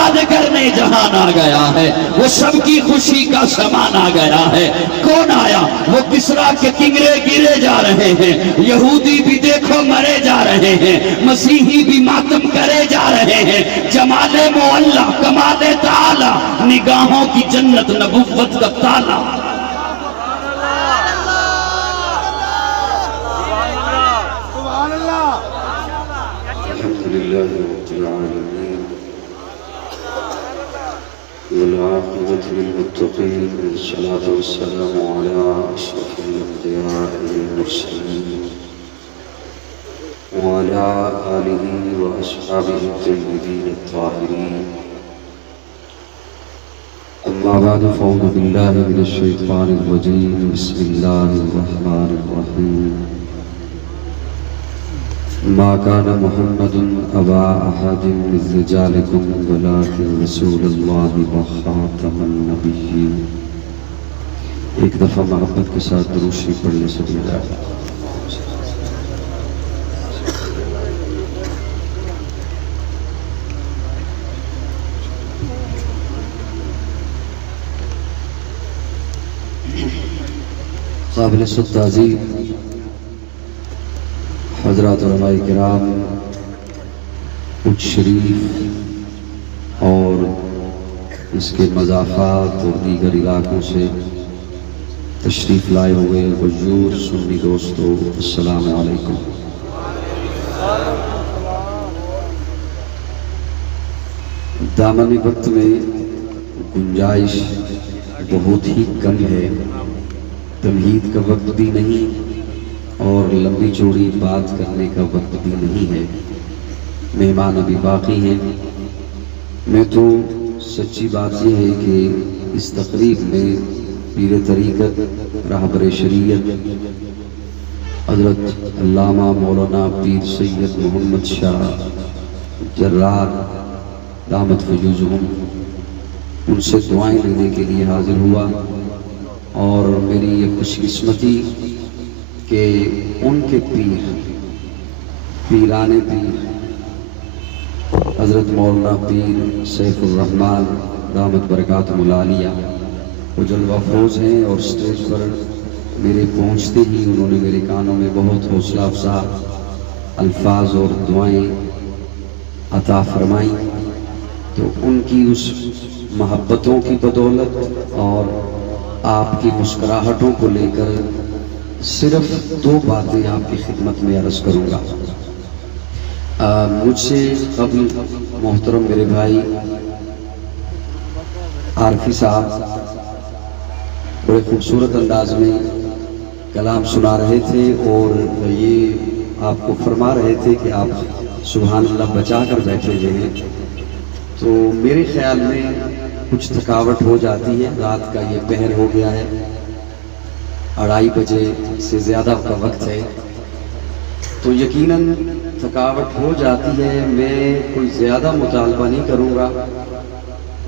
آباد کرنے جہان آ گیا ہے، وہ سب کی خوشی کا سامان آ گیا ہے۔ کون آیا؟ وہ کسرا کے کنگرے گرے جا رہے ہیں، یہودی بھی دیکھو مرے جا رہے ہیں، مسیحی بھی ماتم کرے جا رہے ہیں۔ جمال معلی، کمال تعالی، نگاہوں کی جنت نبوت کا تالا۔ لله رب العالمين والعاقبة للمتقين، والصلاة والسلام على أشرف الأنبياء والمرسلين وعلى آله وأصحابه الطيبين الطاهرين. أما بعد فأعوذ بالله من الشيطان الرجيم. بسم الله الرحمن الرحيم. ما كان محمد أبا أحد من رجالكم ولكن رسول الله وخاتم النبيين. ایک دفعہ محبت کے ساتھ درود شریف پڑھنے سے دیا جائے۔ قابل تعظیم حضرات علماء کرام، کچھ شریف اور اس کے مضافات اور دیگر علاقوں سے تشریف لائے ہوئے حضور سنی دوستو، السلام علیکم۔ دامن وقت میں گنجائش بہت ہی کم ہے، تمہید کا وقت بھی نہیں اور لمبی چوڑی بات کرنے کا وقت بھی نہیں ہے۔ مہمان ابھی باقی ہیں۔ میں تو سچی بات یہ ہے کہ اس تقریب میں پیر طریقت، رہبر شریعت حضرت علامہ مولانا پیر سید محمد شاہ جرار دامت فیوزہم، ان سے دعائیں لینے کے لیے حاضر ہوا، اور میری یہ خوش قسمتی کہ ان کے پیران پیر حضرت مولانا پیر سیف الرحمن دامت برکاتہ العالیہ وہ جلوہ افروز ہیں، اور سٹیج پر میرے پہنچتے ہی انہوں نے میرے کانوں میں بہت حوصلہ افزا الفاظ اور دعائیں عطا فرمائیں۔ تو ان کی اس محبتوں کی بدولت اور آپ کی مسکراہٹوں کو لے کر صرف دو باتیں آپ کی خدمت میں عرض کروں گا۔ مجھ سے قبل محترم میرے بھائی عارفی صاحب بڑے خوبصورت انداز میں کلام سنا رہے تھے، اور یہ آپ کو فرما رہے تھے کہ آپ سبحان اللہ بچا کر بیٹھے ہوئے ہیں۔ تو میرے خیال میں کچھ تھکاوٹ ہو جاتی ہے، رات کا یہ پہر ہو گیا ہے، 2:30 بجے سے زیادہ کا وقت ہے، تو یقیناً تھکاوٹ ہو جاتی ہے۔ میں کوئی زیادہ مطالبہ نہیں کروں گا،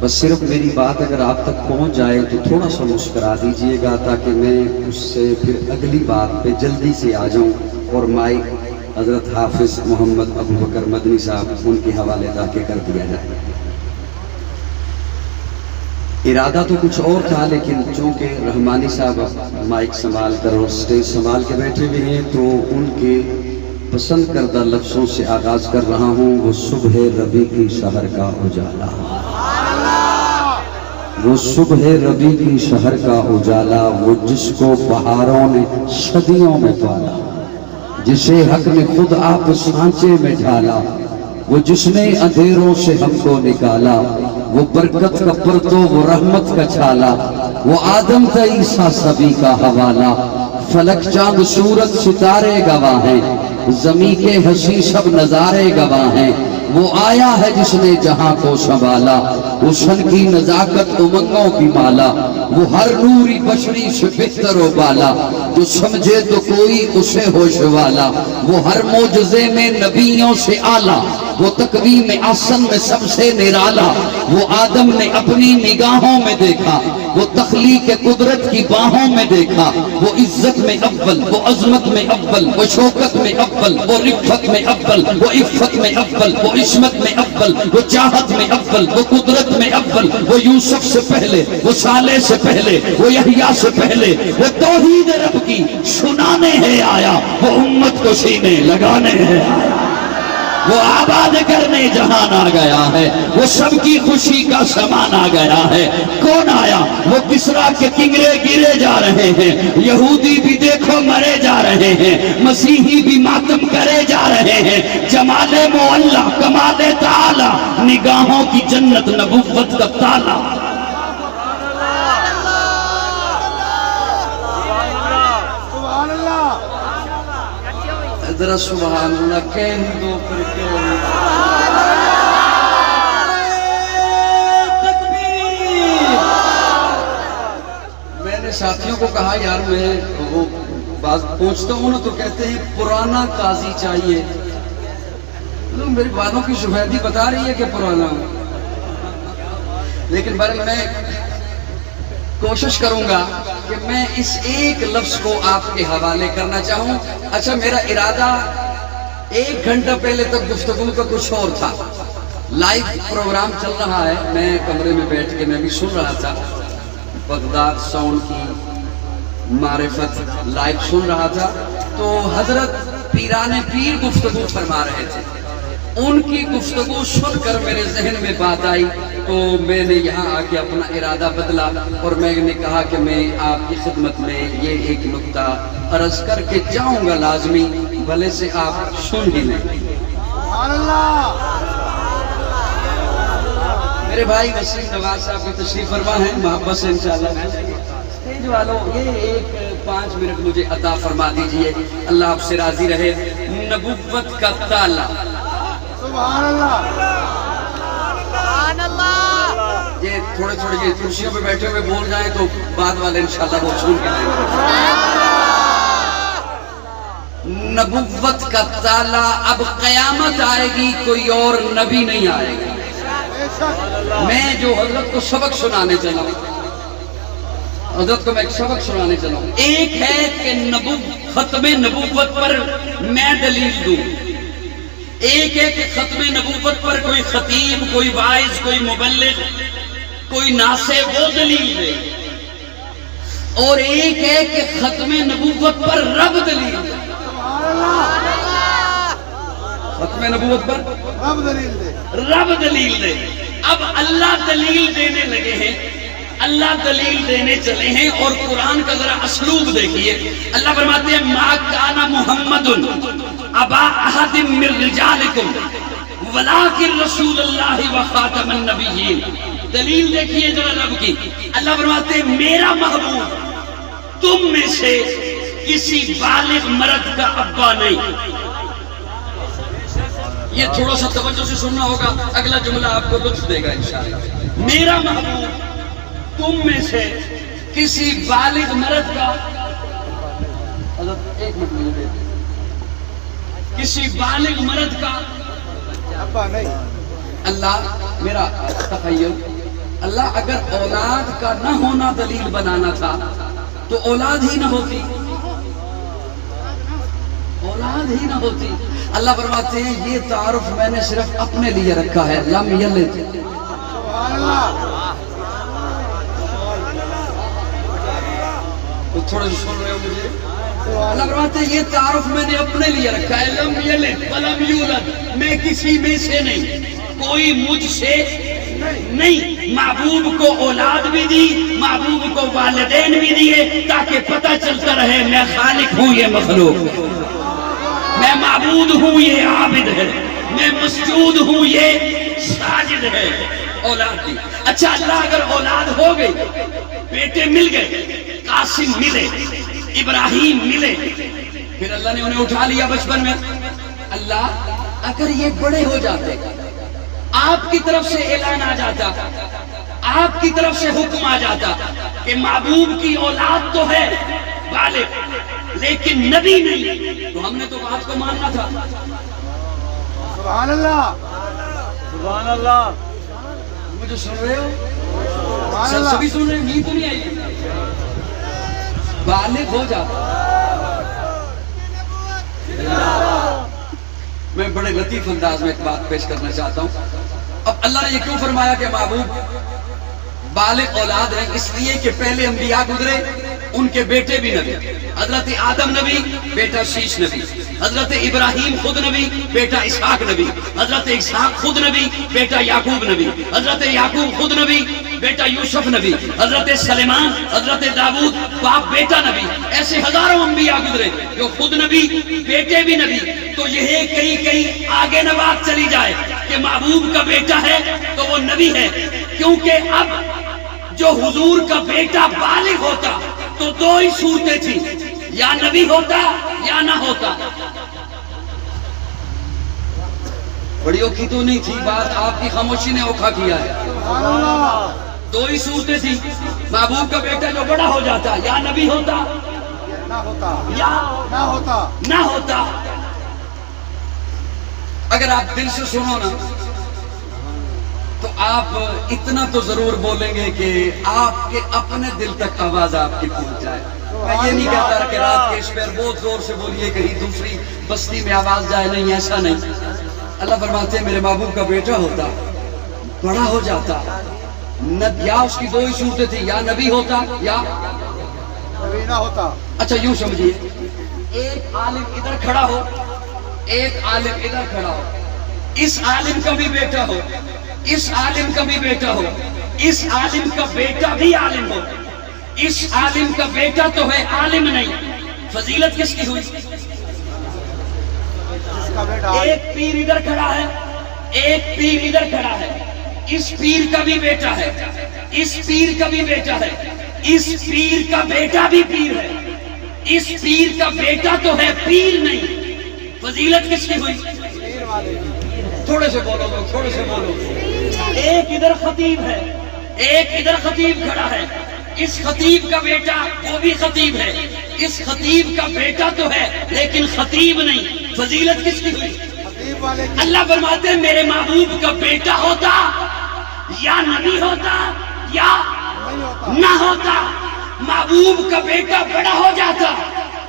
بس صرف میری بات اگر آپ تک پہنچ جائے تو تھوڑا سا مسکرا دیجئے گا، تاکہ میں اس سے پھر اگلی بات پہ جلدی سے آ جاؤں، اور مائک حضرت حافظ محمد ابو بکر مدنی صاحب ان کے حوالے تاکہ کر دیا جائے۔ ارادہ تو کچھ اور تھا، لیکن چونکہ رحمانی صاحب مائک سنبھال کر اور سٹیج سنبھال کے بیٹھے ہوئے ہیں، تو ان کے پسند کردہ لفظوں سے آغاز کر رہا ہوں۔ وہ صبح ربیع کی شہر کا اجالا، وہ صبح ربیع کی شہر کا اجالا، وہ جس کو بہاروں نے صدیوں میں پالا، جسے حق نے خود آپ سانچے میں ڈھالا، وہ جس نے اندھیروں سے ہم کو نکالا، وہ برکت کا پرتو، وہ رحمت کا چھالا، وہ آدم کا عیسیٰ سبھی کا حوالہ، فلک چاند سورج ستارے گواہ ہیں، زمین کے حسین سب نظارے گواہ ہیں، وہ آیا ہے جس نے جہاں کو سنبھالا، حسن کی نزاکت امنگوں کی مالا، وہ ہر نوری بشری سے بہتر و بالا، جو سمجھے تو کوئی اسے ہوش والا، وہ ہر معجزے میں نبیوں سے اعلیٰ، وہ تقویم احسن میں سب سے نرالا، وہ آدم نے اپنی نگاہوں میں دیکھا، وہ تخلیق قدرت کی باہوں میں دیکھا، وہ عزت میں اول، وہ عظمت میں اول، وہ شوکت میں اول، وہ رفت میں اول، وہ عفت میں اول، وہ عصمت میں اول، وہ چاہت میں اول، وہ قدرت میں اول، وہ یوسف سے پہلے، وہ صالح سے پہلے، وہ یحییٰ سے پہلے، وہ توحید رب کی سنانے ہے آیا، وہ امت کو سینے لگانے ہے آیا، وہ آباد کرنے جہان آ گیا ہے، وہ سب کی خوشی کا سامان آ گیا ہے۔ کون آیا؟ وہ کسریٰ کے کنگرے گرے جا رہے ہیں، یہودی بھی دیکھو مرے جا رہے ہیں، مسیحی بھی ماتم کرے جا رہے ہیں۔ جمال معلیٰ، کمال تعالی، نگاہوں کی جنت، نبوت کا تالا۔ ذرا سبحان اللہ کہہ دو پھر میں نے ساتھیوں کو کہا یار میں وہ بات پوچھتا ہوں نا تو کہتے ہیں پرانا قاضی چاہیے، میری باتوں کی شفیدی بتا رہی ہے کہ پرانا، لیکن بھائی میں کوشش کروں گا کہ میں اس ایک لفظ کو آپ کے حوالے کرنا چاہوں۔ اچھا میرا ارادہ 1 گھنٹہ پہلے تک گفتگو کا کچھ اور تھا، لائیو پروگرام چل رہا ہے، میں کمرے میں بیٹھ کے میں بھی سن رہا تھا، بغداد ساؤنڈ کی معرفت لائیو سن رہا تھا، تو حضرت پیران پیر گفتگو فرما رہے تھے، ان کی گفتگو سن کر میرے ذہن میں بات آئی، تو میں نے یہاں آ کے اپنا ارادہ بدلا اور میں نے کہا کہ میں آپ کی خدمت میں یہ ایک نکتہ عرض کر کے جاؤں گا لازمی، بھلے سے آپ سن ہی لیں۔ میرے بھائی وسیم نواز صاحب کی تشریف فرما ہے، محبت سے انشاءاللہ اسٹیج والوں یہ ایک 5 منٹ مجھے عطا فرما دیجئے، اللہ آپ سے راضی رہے۔ نبوت کا تالا، سبحان اللہ، یہ تھوڑے یہ کرسیوں پہ بیٹھے ہوئے بول جائیں تو بعد والے انشاءاللہ وہ سن کے لیں گے۔ نبوت کا تالا، اب قیامت آئے گی کوئی اور نبی نہیں آئے گا۔ میں جو حضرت کو سبق سنانے چلا ہوں، حضرت کو میں ایک سبق سنانے چلا ہوں، ایک ہے کہ ختم نبوت پر میں دلیل دوں، ایک ہے کہ ختم نبوت پر کوئی خطیب، کوئی واعظ، کوئی مبلغ، کوئی ناصح وہ دلیل دے، اور ایک ہے کہ ختم نبوت پر رب دلیل دے۔ ختم نبوت پر رب دلیل دے۔ اب اللہ دلیل دینے لگے ہیں، اللہ دلیل دینے چلے ہیں، اور قرآن کا ذرا اسلوب دیکھیے۔ اللہ فرماتے ہیں ما کان محمد ابا احد من رجالکم ولکن رسول اللہ و خاتم النبیین۔ دلیل دیکھیے ذرا رب کی، اللہ فرماتے ہیں میرا محبوب تم میں سے کسی بالغ مرد کا ابا نہیں۔ یہ تھوڑا سا توجہ سے سننا ہوگا، اگلا جملہ آپ کو لطف دے گا انشاءاللہ۔ میرا محبوب تم میں سے کسی بالغ مرد کا، ایک منٹ مجھے، کسی بالغ مرد کا ابا نہیں۔ اللہ میرا تخیل، اللہ اگر اولاد کا نہ ہونا دلیل بنانا تھا تو اولاد ہی نہ ہوتی، اولاد ہی نہ ہوتی۔ اللہ فرماتے ہیں یہ تعارف میں نے صرف اپنے لیے رکھا ہے، لم یلد۔ سبحان اللہ، تو تھوڑا سا سن رہے ہو مجھے؟ اللہ فرماتے ہیں یہ تعارف میں نے اپنے لیے رکھا ہے، لم یلد ولم یولد، میں کسی میں سے نہیں، کوئی مجھ سے نہیں۔ محبوب کو اولاد بھی دی، محبوب کو والدین بھی دیے، تاکہ پتہ چلتا رہے میں خالق ہوں یہ مخلوق، میں معبود ہوں یہ عابد ہے، میں مسجود ہوں یہ ساجد ہے۔ اولاد دی۔ اچھا اللہ اگر اولاد ہو گئی، بیٹے مل گئے، قاسم ملے، ابراہیم ملے، پھر اللہ نے انہیں اٹھا لیا بچپن میں۔ اللہ اگر یہ بڑے ہو جاتے، آپ کی طرف سے اعلان آ جاتا، آپ کی طرف سے حکم آ جاتا کہ محبوب کی اولاد تو ہے بالغ لیکن نبی نہیں، تو ہم نے تو بات کو ماننا تھا۔ سبحان اللہ، سبحان اللہ، مجھے سن رہے ہو؟ سبحان اللہ، سبھی سن رہے ہیں؟ نیند تو نہیں آئی؟ بالغ ہو جاتا، میں بڑے لطیف انداز میں ایک بات پیش کرنا چاہتا ہوں. اب اللہ نے یہ کیوں فرمایا کہ محبوب بالغ اولاد ہیں؟ اس لیے کہ پہلے انبیاء گزرے، ان کے بیٹے بھی نبی. حضرت آدم نبی، بیٹا شیش نبی. حضرت ابراہیم خود نبی، بیٹا اسحاق نبی. حضرت اسحاق خود نبی، بیٹا یعقوب نبی. حضرت یعقوب خود نبی، بیٹا یوسف نبی. حضرت سلیمان، حضرت داؤد باپ بیٹا نبی. ایسے ہزاروں انبیاء گزرے جو خود نبی، بیٹے بھی نبی. تو یہ کہیں آگے نہ بات چلی جائے کہ محبوب کا بیٹا ہے تو وہ نبی ہے، کیونکہ اب جو حضور کا بیٹا بالغ ہوتا تو دو ہی صورتیں تھیں، یا نبی ہوتا یا نہ ہوتا. بڑی اوکھی تو نہیں تھی بات، آپ کی خاموشی نے اوکھا کیا ہے. سبحان اللہ. دو ہی صورتیں تھیں. محبوب کا بیٹا جو بڑا ہو جاتا یا نبی ہوتا نہ ہوتا، یا نہ ہوتا. نہ ہوتا. اگر آپ دل سے سنو نا تو آپ اتنا تو ضرور بولیں گے کہ آپ کے اپنے دل تک آواز آپ کی پہنچ جائے. میں یہ نہیں کہتا کہ رات کے اس پیر بہت زور سے بولیے کہیں دوسری بستی میں آواز جائے، نہیں، ایسا نہیں. اللہ فرماتے ہیں میرے محبوب کا بیٹا ہوتا، بڑا ہو جاتا، یا اس کی دو ہی صورتیں تھی، یا نبی ہوتا یا کبھی نہ ہوتا. اچھا یوں سمجھیے، ایک عالم ادھر کھڑا ہو، ایک عالم ادھر کھڑا ہو، اس عالم کا بھی بیٹا ہو، اس عالم کا بھی بیٹا ہو، اس عالم کا بیٹا بھی عالم ہو. اس عالم کا بیٹا تو ہے، عالم نہیں. فضیلت کس کی ہوئی؟ جس کا بیٹا ایک پیر ادھر کھڑا ہے، ایک پیر ادھر کھڑا ہے. اس پیر کا بھی بیٹا ہے، اس پیر کا بھی بیٹا ہے، اس پیر کا بیٹا بھی پیر ہے. اس پیر کا بیٹا تو ہے، پیر نہیں. فضیلت کس کی ہوئی؟ پیر والے کی. تھوڑے سے بولو لوگ، تھوڑے سے بولو. ایک ادھر خطیب ہے، ایک ادھر خطیب کھڑا ہے. اس خطیب کا بیٹا وہ بھی خطیب ہے. اس خطیب کا بیٹا تو ہے لیکن خطیب نہیں. فضیلت کس کی ہوئی؟ خطیب والے کی. اللہ فرماتے ہیں میرے محبوب کا بیٹا ہوتا یا نبی ہوتا یا نہیں ہوتا. نہ ہوتا. محبوب کا بیٹا بڑا ہو جاتا،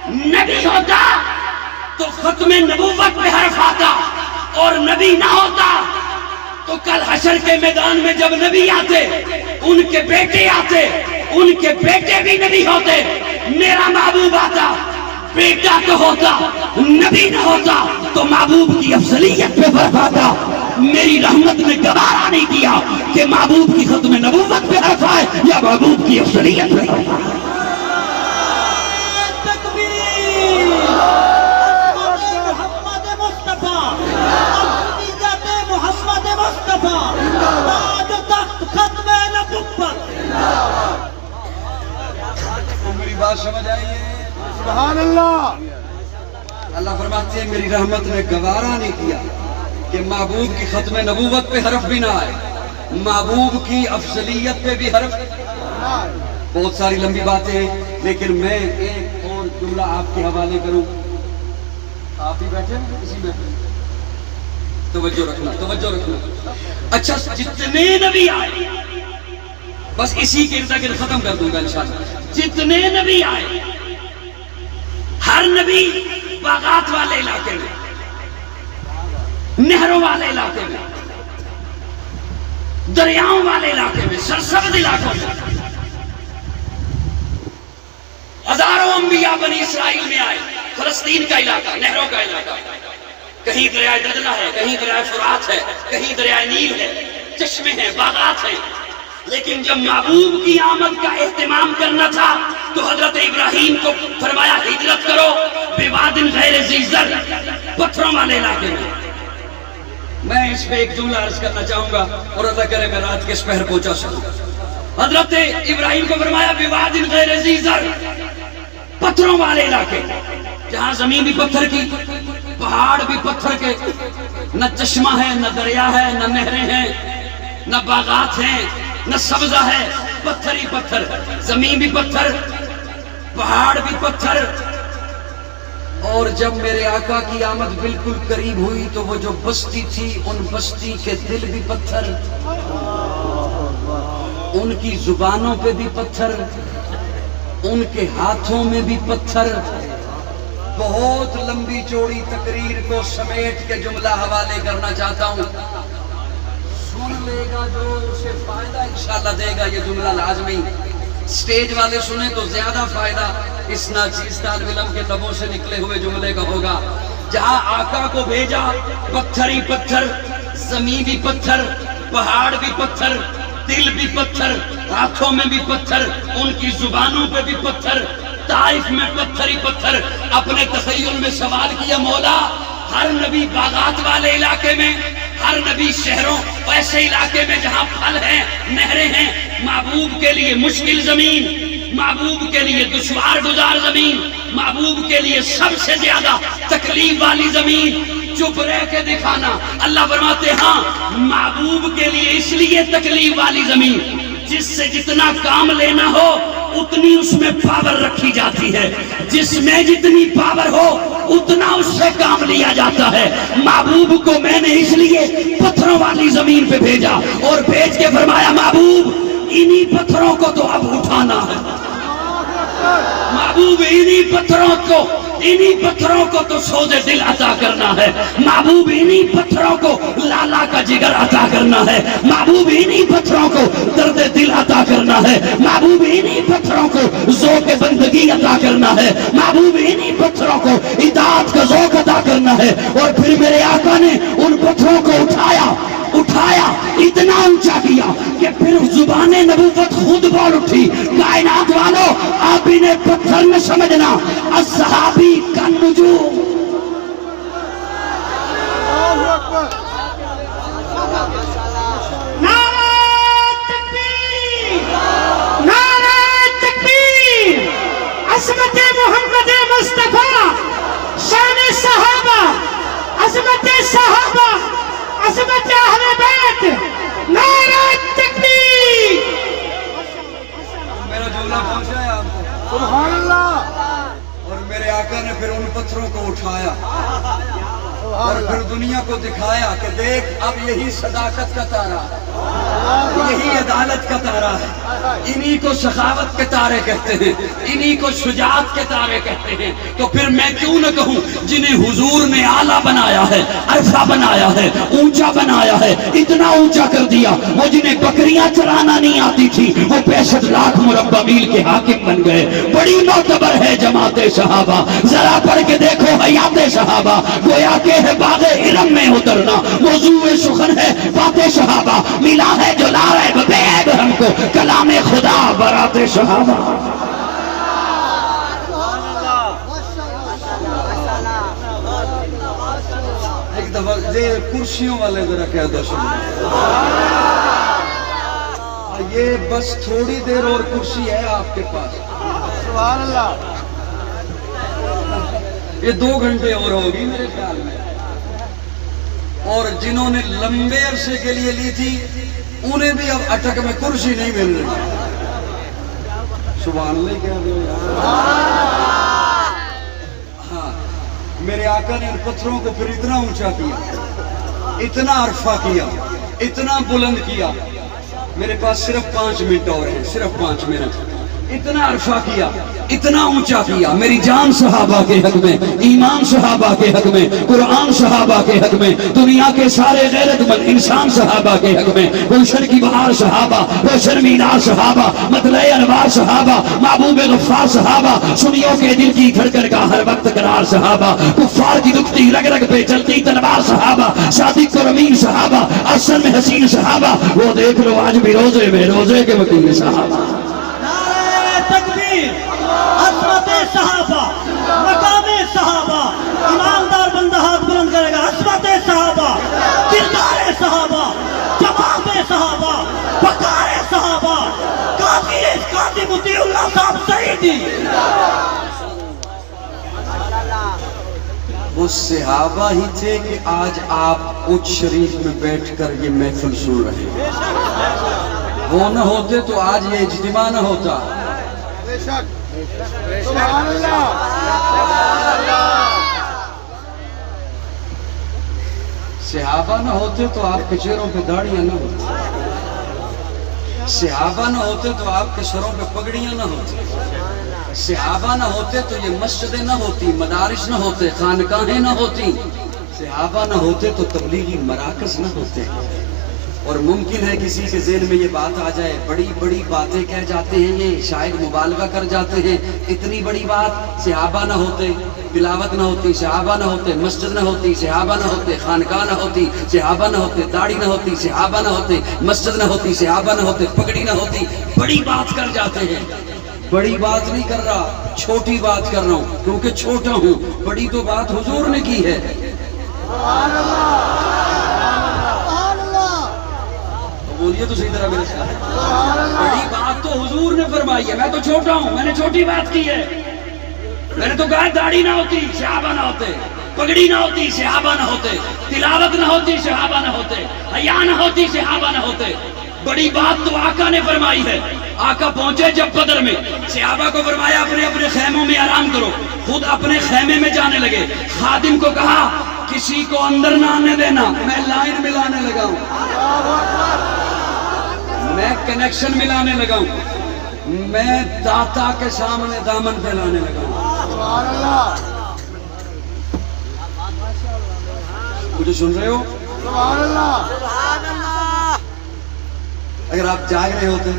نبی ہوتا تو ختم نبوت پہ حرف آتا، اور نبی نہ ہوتا تو کل حشر کے میدان میں جب نبی آتے، ان کے بیٹے آتے، ان کے بیٹے بھی نبی ہوتے. میرا محبوب آتا، بیٹا تو ہوتا، نبی نہ ہوتا تو محبوب کی افضلیت پہ فرق آتا. میری رحمت نے گوارا نہیں کیا کہ محبوب کی ختم نبوت پہ حرف آئے یا محبوب کی افضلیت پہ حرف آئے. میری بات سمجھ آئی ہے؟ سبحان اللہ. اللہ فرماتے ہیں میری رحمت نے گوارا نہیں کیا کہ محبوب کی ختم نبوت پہ حرف بھی نہ آئے، محبوب کی افضلیت پہ بھی حرف. بہت ساری لمبی باتیں ہیں لیکن میں ایک اور جملہ آپ کے حوالے کروں. آپ ہی بیٹھے ہیں اسی میں، توجہ رکھنا، توجہ رکھنا. اچھا جتنے نبی آئے، بس اسی کے ارد گرد ختم کر دوں گا انشاءاللہ. جتنے نبی آئے، ہر نبی باغات والے علاقے میں، نہروں والے علاقے میں، دریاؤں والے علاقے میں، سرسبز علاقوں میں. ہزاروں انبیاء بنی اسرائیل میں آئے. فلسطین کا علاقہ، نہروں کا علاقہ، کہیں دریائے دجلہ ہے، کہیں دریائے فرات ہے، کہیں دریائے نیل ہے، چشمے ہیں، باغات ہیں. لیکن جب محبوب کی آمد کا اہتمام کرنا تھا تو حضرت ابراہیم کو فرمایا ہجرت کرو بواد غیر ذی زرع، پتھروں والے علاقے میں. میں اس پہ ایک جملہ عرض کرنا چاہوں گا اور اللہ کرے میں رات کے پہر پہنچا سکوں. حضرت ابراہیم کو فرمایا بواد غیر ذی زرع، پتھروں والے علاقے جہاں زمین بھی پتھر کی، پہاڑ بھی پتھر کے، نہ چشمہ ہے، نہ دریا ہے، نہ نہریں ہیں، نہ باغات ہیں، نہ سبزہ ہے، پتھر ہی پتھر. زمین بھی پتھر، پہاڑ بھی پتھر. اور جب میرے آقا کی آمد بالکل قریب ہوئی تو وہ جو بستی تھی ان بستی کے دل بھی پتھر، ان کی زبانوں پہ بھی پتھر، ان کے ہاتھوں میں بھی پتھر، بہت لمبی چوڑی تقریر کو سمیٹ کے جملہ حوالے کرنا چاہتا ہوں. سن لے گا جو اسے فائدہ انشاءاللہ دے گا, یہ جملہ لازمی. سٹیج والے سنیں تو زیادہ فائدہ اس ناچیز طالب علم کے لبوں سے نکلے ہوئے جملے کا ہوگا. جہاں آقا کو بھیجا پتھر ہی پتھر, زمین بھی پتھر, پہاڑ بھی پتھر, دل بھی پتھر, ہاتھوں میں بھی پتھر, ان کی زبانوں پہ بھی پتھر, طائف میں پتھر ہی پتھر. اپنے تخیل میں سوال کیا, مولا ہر نبی باغات والے علاقے میں, ہر نبی شہروں ایسے علاقے میں جہاں پھل ہیں, نہریں ہیں, محبوب کے لیے مشکل زمین, محبوب کے لیے دشوار گزار زمین, محبوب کے لیے سب سے زیادہ تکلیف والی زمین, چپ رہ کے دکھانا. اللہ فرماتے ہاں محبوب کے لیے اس لیے تکلیف والی زمین جس سے جتنا کام لینا ہو اتنی اس میں پاور رکھی جاتی ہے, جس میں جتنی پاور ہو اتنا اس سے کام لیا جاتا ہے. محبوب کو میں نے اس لیے پتھروں والی زمین پہ بھیجا اور بھیج کے فرمایا محبوب انہی پتھروں کو تو اب اٹھانا ہے, محبوب انہی پتھروں کو تو سودے دل عطا کرنا ہے, محبوب انہی پتھروں کو لالا کا جگر عطا کرنا ہے, محبوب انہی پتھروں کو درد دل عطا کرنا ہے, محبوب انہی پتھروں کو ذوق بندگی عطا کرنا ہے, محبوب انہی پتھروں کو اطاعت کا ذوق عطا کرنا ہے. اور پھر میرے آقا نے ان پتھروں کو اٹھایا, اتنا اونچا کیا کہ پھر زبان نبوت خود بول اٹھی. کائنات والوں آپ انہیں پتھر میں سمجھنا, الصحابی کا نجوم. اللہ اکبر. نعرہ تکبیر, نعرہ تکبیر. عظمت محمد مصطفیٰ, شان صحابہ, عظمت صحابہ, عظمت اہل بیت, نعرہ تکبیر. میرا جملہ پہنچا ہے آپ کو؟ سبحان اللہ. اور میرے آقا نے پھر ان پتھروں کو اٹھایا اور پھر دنیا کو دکھایا کہ دیکھ اب یہی صداقت کا تارا ہے, یہی عدالت کا تارا ہے, انہی کو سخاوت کے تارے کہتے ہیں, انہی کو شجاعت کے تارے کہتے ہیں. تو پھر میں کیوں نہ کہوں جنہیں حضور نے اعلیٰ بنایا ہے, عرفہ بنایا ہے, اونچا بنایا ہے, اتنا اونچا کر دیا. وہ جنہیں بکریاں چرانا نہیں آتی تھی وہ 65 لاکھ مربع میل کے حاکم بن گئے. بڑی معتبر ہے جماعت صحابہ, ذرا پڑھ کے دیکھو حیات صحابہ. گویا کہ ہے باغ علم میں اترنا, موضوع سخن ہے بات صحابہ. ملا ہے جو لا رہے بے ہم کو کلام خدا برات صحابہ. ایک دفعہ یہ کرسیوں والے ذرا کہہ دو یہ بس تھوڑی دیر اور کرسی ہے آپ کے پاس, سبحان اللہ. یہ 2 گھنٹے اور ہوگی میرے خیال میں. اور جنہوں نے لمبے عرصے کے لیے لی تھی انہیں بھی اب اٹک میں کرسی نہیں مل رہی. سبحان اللہ کہہ دو یار. ہاں میرے آقا نے ان پتھروں کو پھر اتنا اونچا کیا, اتنا عرفہ کیا, اتنا بلند کیا. میرے پاس صرف 5 منٹ اور ہیں, صرف 5 منٹ. اتنا عرفہ کیا, اتنا اونچا کیا. میری جان صحابہ کے حق میں, ایمان صحابہ کے حق میں, قرآن صحابہ کے حق میں, دنیا کے سارے غیرت مند انسان صحابہ کے حق میں, گلشن کی بہار صحابہ, روشن مینار صحابہ, مطلع انوار صحابہ, محبوب غفار صحابہ, سنیوں کے دل کی دھڑکن کا ہر وقت قرار صحابہ, کفار کی دکھتی رگ رگ پہ چلتی تلوار صحابہ, صادق اور امین صحابہ, اصل میں حسین صحابہ. وہ دیکھ لو آج بھی روزے میں روزے کے وکیل صحابہ. تکبیر, عظمت صحابہ, مقام صحابہ. ایماندار بندہ ہاتھ بلند کرے گا. عظمت صحابہ, کردار صحابہ, جواب صحابہ, وقار صحابہ. قاضی مطیع اللہ صاحب سعیدی. وہ صحابہ ہی تھے کہ آج آپ اونچ شریف میں بیٹھ کر یہ محفل سن رہے ہیں. وہ نہ ہوتے تو آج یہ اجتماع نہ ہوتا. بے شک. سبحان اللہ. صحابہ نہ ہوتے تو آپ کے چہروں پہ داڑیاں نہ ہوتی. صحابہ نہ ہوتے تو آپ کے سروں پہ پگڑیاں نہ ہوتی، صحابہ نہ ہوتے تو یہ مسجدیں نہ ہوتی، مدارس نہ ہوتے، خانقاہیں نہ ہوتی، صحابہ نہ ہوتے تو تبلیغی مراکز نہ ہوتے۔ اور ممکن ہے کسی کے ذہن میں یہ بات آ جائے، بڑی بڑی باتیں کہہ جاتے ہیں یہ، شاید مبالغہ کر جاتے ہیں، اتنی بڑی بات، صحابہ نہ ہوتے تلاوت نہ ہوتی، صحابہ نہ ہوتے مسجد نہ ہوتی، صحابہ نہ ہوتے خانقاہ نہ ہوتی، صحابہ نہ ہوتے داڑھی نہ ہوتی، صحابہ نہ ہوتے مسجد نہ ہوتی، صحابہ نہ ہوتے پگڑی نہ ہوتی۔ بڑی بات کر جاتے ہیں، بڑی بات نہیں کر رہا، چھوٹی بات کر رہا ہوں کیونکہ چھوٹا ہوں، بڑی تو بات حضور نے کی ہے۔ بولیے تو صحیح طرح میرے ساتھ، بڑی بات تو حضور نے فرمائی ہے، میں تو چھوٹا ہوں، میں نے چھوٹی بات کی ہے۔ میں نے تو کہا داڑھی نہ ہوتی صحابہ نہ ہوتے، پگڑی نہ ہوتی صحابہ نہ ہوتے، تلاوت نہ ہوتی صحابہ نہ ہوتے، حیا نہ ہوتی صحابہ نہ ہوتے۔ بڑی بات تو آقا نے فرمائی ہے۔ آقا پہنچے جب بدر میں، صحابہ کو فرمایا اپنے اپنے خیموں میں آرام کرو، خود اپنے خیمے میں جانے لگے۔ خادم کو کہا کسی کو اندر نہ آنے دینا، میں لائن ملانے لگا ہوں، میں کنیکشن ملانے لگا ہوں، میں داتا کے سامنے دامن پھیلانے لگا ہوں۔ سبحان اللہ، مجھے سن رہے ہو؟ سبحان اللہ، اگر آپ جاگ رہے ہوتے،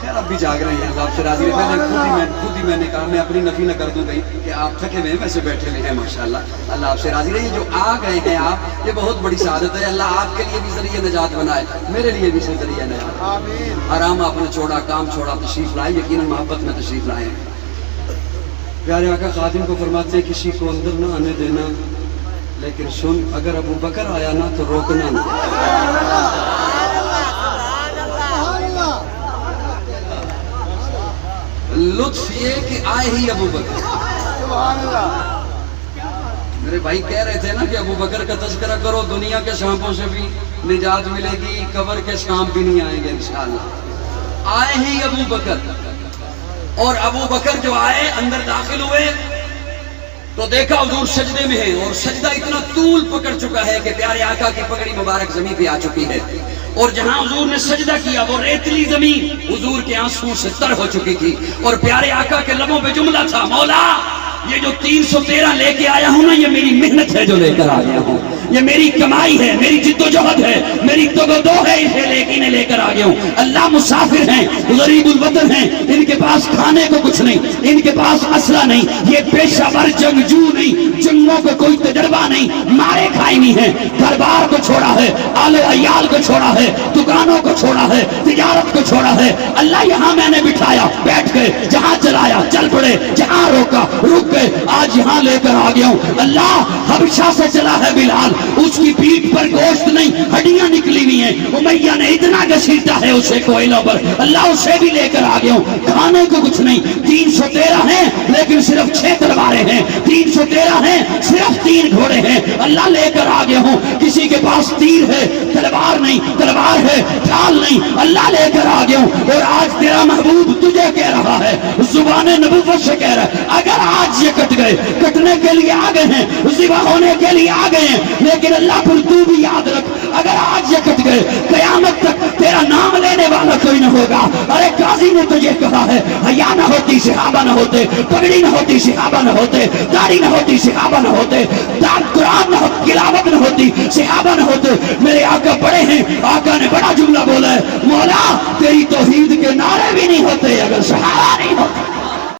خیر اب بھی جاگ رہے ہیں، آپ سے راضی رہے، خود ہی میں نے کہا میں اپنی نفی نہ کر دوں گئی کہ آپ تھکے ہوئے ہیں، ویسے بیٹھے ہوئے ہیں ماشاءاللہ، اللہ آپ سے راضی رہے۔ جو آ گئے ہیں آپ، یہ بہت بڑی سعادت ہے، اللہ آپ کے لیے بھی ذریعہ نجات بنائے، میرے لیے بھی ذریعہ نجات۔ آمین۔ آرام آپ نے چھوڑا، کام چھوڑا، تشریف لائے، یقیناً محبت میں تشریف لائے ہیں۔ پیارے آقا خادم کو فرماتے ہیں کسی کو اندر نہ آنے دینا، لیکن سن اگر ابو بکر آیا نا تو روکنا نہ۔ لطف یہ کہ آئے ہی ابو بکر۔ سبحان اللہ، میرے بھائی کہہ رہے تھے نا کہ ابو بکر کا تذکرہ کرو، دنیا کے سانپوں سے بھی نجات ملے گی، قبر کے سانپ بھی نہیں آئیں گے انشاءاللہ۔ آئے ہی ابو بکر، اور ابو بکر جو آئے اندر داخل ہوئے تو دیکھا حضور سجدے میں ہیں، اور سجدہ اتنا طول پکڑ چکا ہے کہ پیارے آقا کی پگڑی مبارک زمین پہ آ چکی ہے، اور جہاں حضور نے سجدہ کیا وہ ریتلی زمین حضور کے آنسوں سے تر ہو چکی تھی، اور پیارے آقا کے لبوں پہ جملہ تھا، مولا یہ جو 313 لے کے آیا ہوں نا، یہ میری محنت ہے جو لے کر آ گیا ہوں، یہ میری کمائی ہے، میری جد و جہد ہے، میری تگدو ہے، اسے لے کر آ گیا ہوں۔ اللہ مسافر ہیں، غریب الوطن ہیں، ان کے پاس کھانے کو کچھ نہیں، ان کے پاس اسلحہ نہیں، یہ پیشہ ور جنگجو نہیں، جنگوں کو کوئی تجربہ نہیں، مارے کھائی نہیں ہیں، گھر بار کو چھوڑا ہے، آل عیال کو چھوڑا ہے، دکانوں کو چھوڑا ہے، تجارت کو چھوڑا ہے۔ اللہ یہاں میں نے بٹھایا، بیٹھ گئے، جہاں چلایا چل پڑے، جہاں روکا رک گئے، آج یہاں لے کر آ گیا ہوں۔ اللہ حبشہ سے چلا ہے بلال، اس کی پیٹھ پر گوشت نہیں، ہڈیاں نکلی ہوئی ہیں، امیہ نے اتنا گھسیٹا ہے اسے کوئلوں پر، اللہ اسے بھی لے کر آ گیا ہوں۔ کھانے کو کچھ نہیں، 313 ہیں لیکن صرف 6 تلواریں ہیں، 313 ہیں صرف 3 گھوڑے ہیں، اللہ لے کر آ گیا ہوں۔ کسی کے پاس تیر ہے، تلوار نہیں، تلوار ہے ڈھال نہیں، اللہ لے کر آ گیا ہوں۔ اور آج تیرا محبوب تجھے کہہ رہا ہے، زبان نبوت سے کہہ رہا ہے، اگر آج یہ کٹ گئے، کٹنے کے لیے آ گئے ہیں، ذبح ہونے کے لیے آ گئے ہیں، لیکن اللہ پھر تو بھی یاد رکھ، اگر آج یہ کٹ گئے قیامت تک تیرا نام لینے والا کوئی نہ ہوگا۔ ارے قاضی نے تو یہ کہا ہے، حیا نہ ہوتی صحابہ نہ ہوتے، پگڑی نہ ہوتی صحابہ نہ ہوتے، داڑھی نہ ہوتی صحابہ نہ ہوتے، قرآن نہ ہوتی، تلاوت نہ ہوتی صحابہ نہ ہوتے۔ میرے آقا بڑے ہیں، آقا نے بڑا جملہ بولا ہے، مولا تیری توحید کے نعرے بھی نہیں ہوتے اگر صحابہ نہیں ہوتے۔